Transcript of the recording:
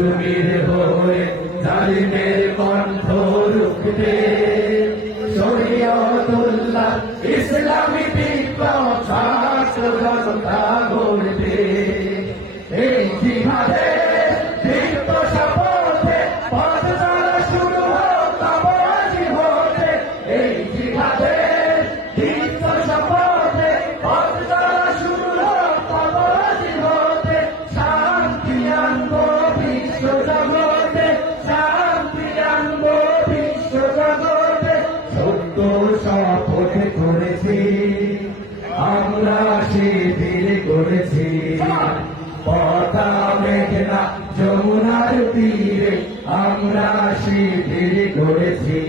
তুমির হয়ে জালিমের কণ্ঠ রুখবে শরীয়তুল্লাহ ইসলামী শপথ করেছি। আমরা শিবির করেছি। পতা মেঘনা যমুনার তীরে আমরা সে শিবির করেছি।